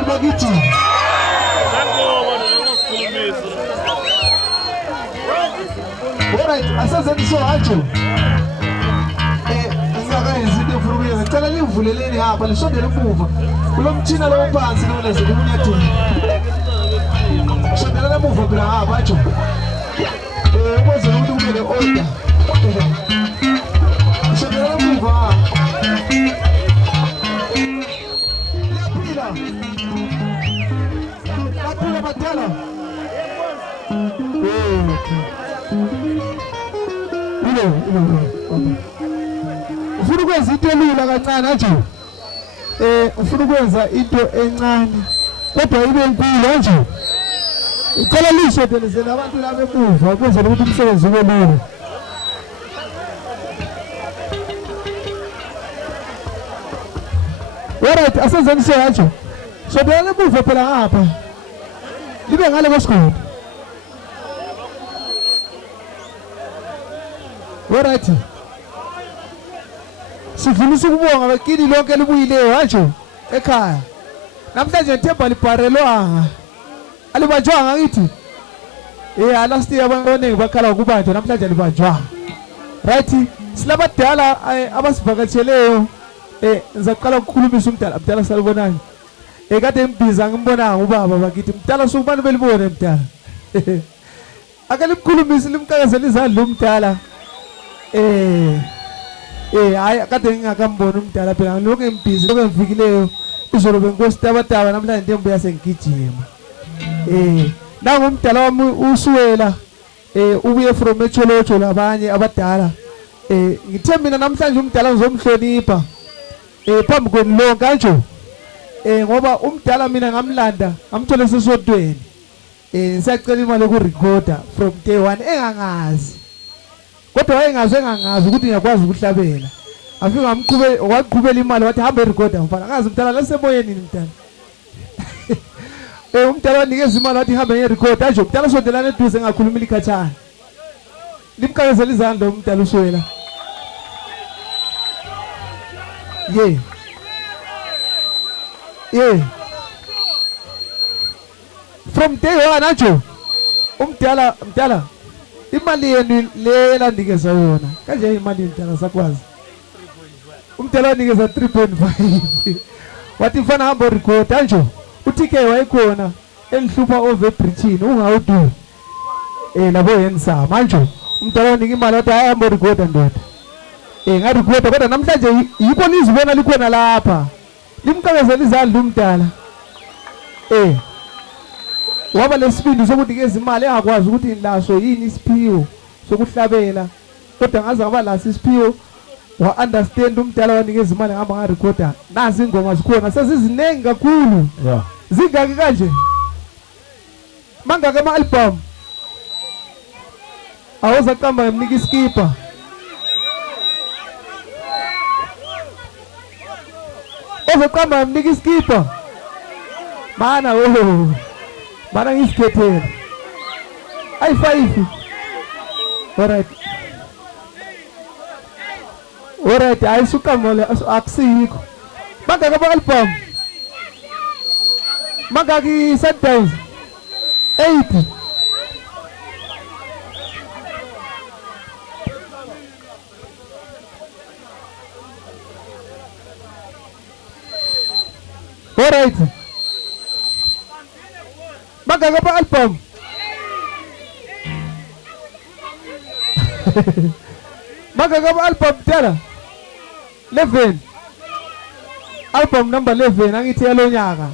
Bantwana bakithi. Alright, asazenze so hacho. Ngingakayenza into efuna ukuyenza. Ngicela nivuleleni hapa lisondele emuva. Kulomtshina lo phansi lo lezi kumunyathini. Sondela emuva phela hapa hacho. Ukwenzela ukuthi kube le order. Sondela emuva. Laphila badala. Ufuna ukwenza into elula kancane nje. Ufuna ukwenza into encane kodwa ibe enkulu nje. Icela lishodelezele abantu laba emuva ukwenzela ukuthi umsebenzi ube lula. Alright, asenzeni nje. Shodelele emuva phela ngapha. Libe ngale kwesigodi. Alright. Sifuna ukubonga bakini lonke libuyileyo nje ekhaya. Namhlanje Themba libharelwanga. Alibanjwanga ngithi. Last year abaningi bakhala ukubanjwa namhlanje libanjwanga. Right? Silabadala abasivakatsheleyo. Ngizaqala ukukhulumisa umdala salibonani. Kade ngibhiza ngimbonanga ubaba bakithi mdala sokubani belibone mdala. Akalimkhulumisa limkakazela izandla umdala. Hayi kade ngingakambona umdala phela ngilokho ngibhizi lokho ngifikileyo izolo benkositaba namhlanje Ntembu yasengigijima. Nangu umdala wami usuwela ubuye from eCholocho labanye abadala. Ngithe mina namhlanje umdala ngizomhlonipha phambi kwenilonke kanje. Ngoba umdala mina ngamlanda ngamthola sesodweni. Ngisacela imali yokurecorder from day 1 engangazi. Kodwa wayengazi ukuthi ngiyakwazi ukuhlabela. Afika waqhubela imali wathi hamba erecorder mfana. Angazi umdala lasemoyeni mdala. Umdala wanikeza imali wathi hamba ngerecorder nje umdala sondelana eduze ngakhuluma likhathana. Limkakazela izandla umdala uswela. Yeah. From day 1 ajo umdala imali yenu lela nikeza yona kanje imali umdala sakwazi umdala wanikeza 3.5 wathi mfana hamba record anjo uTK wayikhona enhlupha over bridge ungawudu labo yenza manje umdala wanika imali wathi hamba record ndoda ngarecord kodwa namhlanje yikho nizibona likhona lapha limkakazela izandla umdala waba lesibindi sokunikeza imali engakwazi ukuthi laso yini isiphiwo sokuhlabela kodwa ngaze ngaba laso isiphiwo wa understand umdala wanikeza imali ngaba nga recorder nazi ingoma zikhona sezizinengi kakhulu zingaki kanje mangaka ama album awuza qamba ngemnika iskipa ozoqamba ngemnika iskipa mana Mana ngisikethela. Ay 5. Alright, ayisuka mole akusikho. Mangaka ba album. Mangaki sentence. 8. Alright. Mangaka ba album? Mangaka ba album tala? 11. Album number 11 angithi yalonyaka.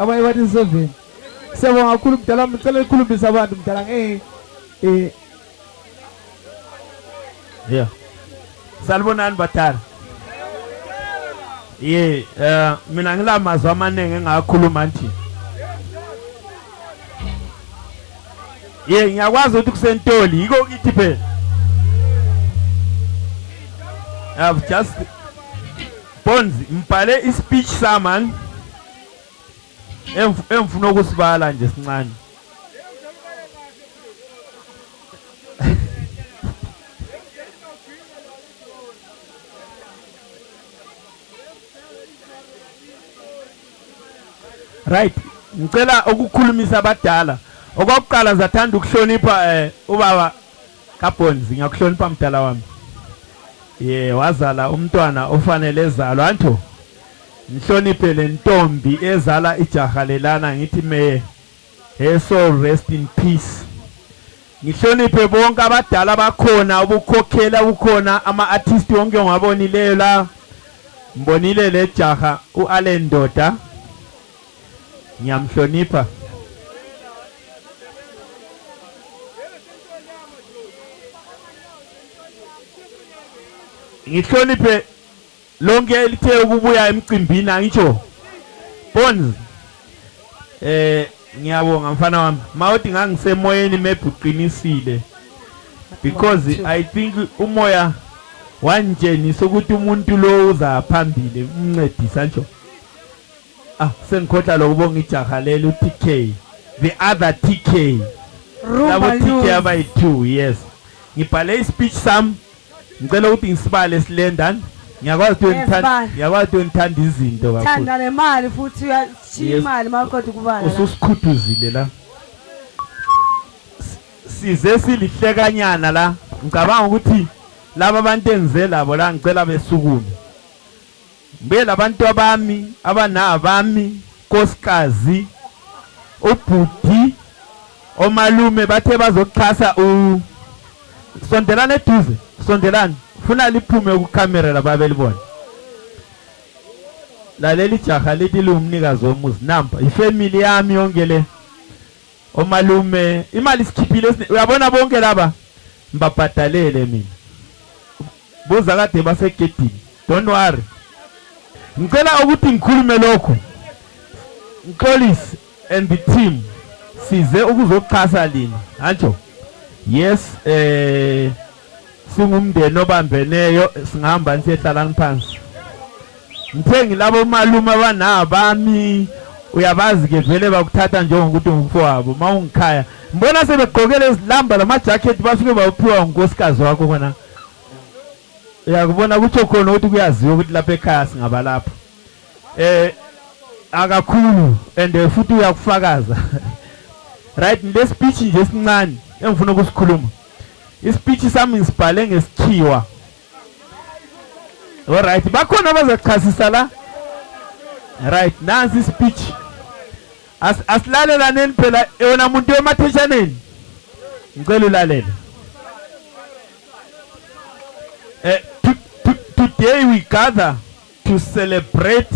Abaye bathi 7. Siyabonga kakhulu mdala ngicela ukukhulumisa abantu mdala Salibonani batala. Mina ngilamazwi amanenge engakhuluma nje. Ngiyakwazi ukuthi kusentoli yiko kithi phela. I've just Bonzi mbhale ispeech saman emfuna ukusibala nje sincane. Right. Ngicela ukukhulumisa abadala. Okokuqala zathanda ukuhlonipha ubaba kaBonzi, ngiyakuhlonipha mdala wami. Wazala umntwana ofanele ezalwa anto. Ngihloniphe le ntombi ezala ijaha lelana ngithi may her soul rest in peace. Ngihloniphe bonke abadala bakhona ubukhokhela ukhona ama-artist wonke ongabonileyo la. Mbonile le jaha uAllen Ndoda. Ngiyamhlonipha. Ngihloniphe lonke elithe ukubuya emcimbini angitsho. Bonzi. Ngiyabonga mfana wami. Mawuthi ngangisemoyeni maybe uqinisile. Because I think umoya wanjenisa ukuthi umuntu lo uza phambili umncedisa nje. Sengikhohla lokubonga ijaha lelo uTK. The other TK. Labo TK abayi2, yes. Ngibhale ispeech sami. Ngicela ukuthi ngisibale silendani. Ngiyakwazi ukuyithanda izinto kakhulu. Thanda nemali futhi uyashiya imali mawuqeda ukubala. Ususikhuthuzile la. Size silihlekanyana la. Ngicabanga ukuthi laba abantu engize labo la ngicela besukume. Mbe labantu abami abanabami nkosikazi ubhuti omalume bathe bazokuxhasa sondelana eduze sondelana funa liphume ku camera lababelibona. Lalela ijaha lithi lumnikazi womuzi namba ifamily yami yonke le omalume imali sikhiphile uyabona bonke laba mbabhadalele mina. Buza kade basegedini. Don't worry. Ngicela ukuthi ngikhulume lokho. Nkolisi and the team size ukuzoxhasa lini. Antsho. Yes, singumndeni obambeneyo singahamba nisehlalana phansi. Ngithengi labo malume abanabami uyabazi ke vele bakuthatha njengokuthi ngumfowabo mawungikhaya. Mbona sebegqokele izilamba lama jacket bafike bawuphiwa unkosikazi wakho khona. Uyakubona ukuthi khona ukuthi kuyaziwa ukuthi lapha ekhaya singabalapha. Akakhulu and futhi uyakufakaza. Right, le speech nje sincane engifuna ukusikhuluma. Ispeech sami ngisibhale ngesikhiwa. All right, bakhona abazachasisa la. Right, nansi speech. Asilalelane phela yona umuntu ematheshaneni. Ngicela ulalele. Today we gather to celebrate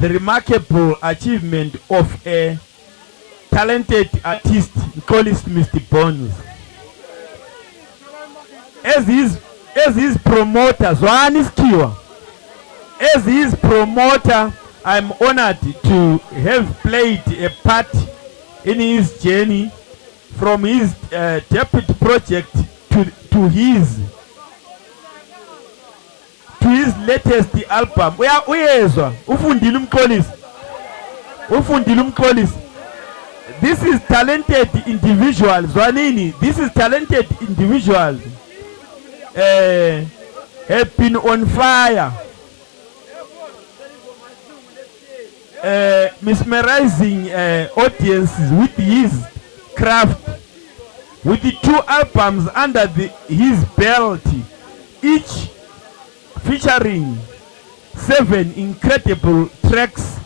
the remarkable achievement of a talented artist, Nkolisi Mr. Bonzi. As his promoter, Zwani Skiwa, as his promoter, I'm honored to have played a part in his journey from his debut project to his latest album. Uyezwa ufundile umxolisi. This is talented individuals. Zwanini, this is talented individuals. Have been on fire. Mesmerizing audiences with his craft. With the 2 albums under his belt, each featuring 7 incredible tracks,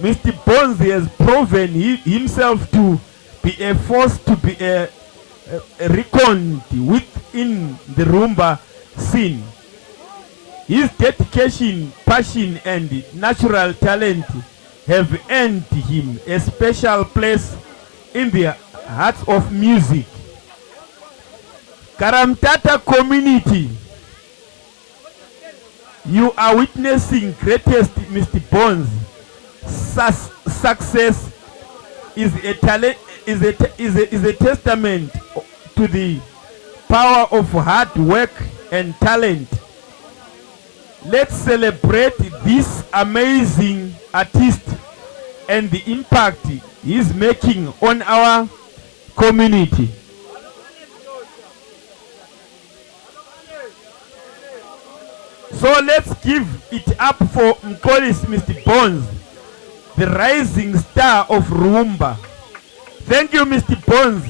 Mr. Bonzi has proven himself to be a force to be reckoned with in the rumba scene. His dedication, passion, and natural talent have earned him a special place in the hearts of music. Karamtata community, you are witnessing greatest Mr. Bonzi success is a testament to the power of hard work and talent. Let's celebrate this amazing artist and the impact he is making on our community. So let's give it up for Nkolisi Mr. Bonzi the rising star of Rumba. Thank you, Mr. Bones,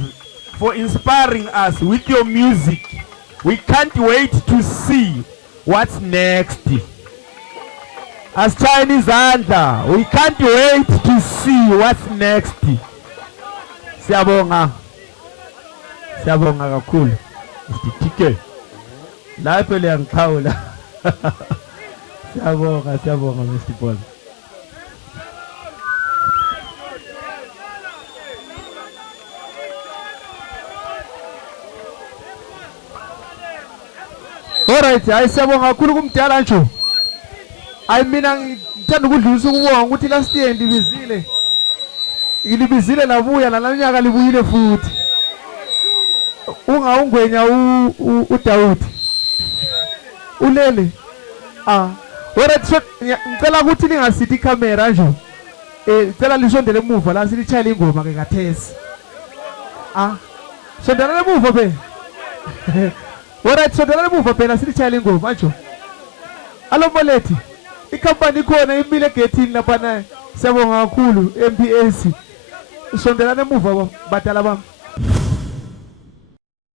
for inspiring us with your music. We can't wait to see what's next. As Chinese Anda, we can't wait to see what's next. Siyabonga. Siyabonga kakhulu. Mr. TK. Lapho le yangikhawula. Siyabonga Mr. Bones. Alright, hayi siyabonga kakhulu kumdala nje. Hayi mina ngithanda ukudlulisa ukubonga ukuthi last year ndibizile. Ngilibizile labuya nalanyaka libuyile futhi. Ungawungwenya uDawudi. Ulele. Alright, so ngicela ukuthi lingasithi camera nje. Ngicela lisondele emuva la silitshayela ingoma ke kathesi. Sondela emuva be. Alright, sondela emuva phela silitshayela ingoma nje. Alo Molethi, ikhampani ikhona imile egethini lapha na. Siyabonga kakhulu MPS. Sondela emuva badala bami.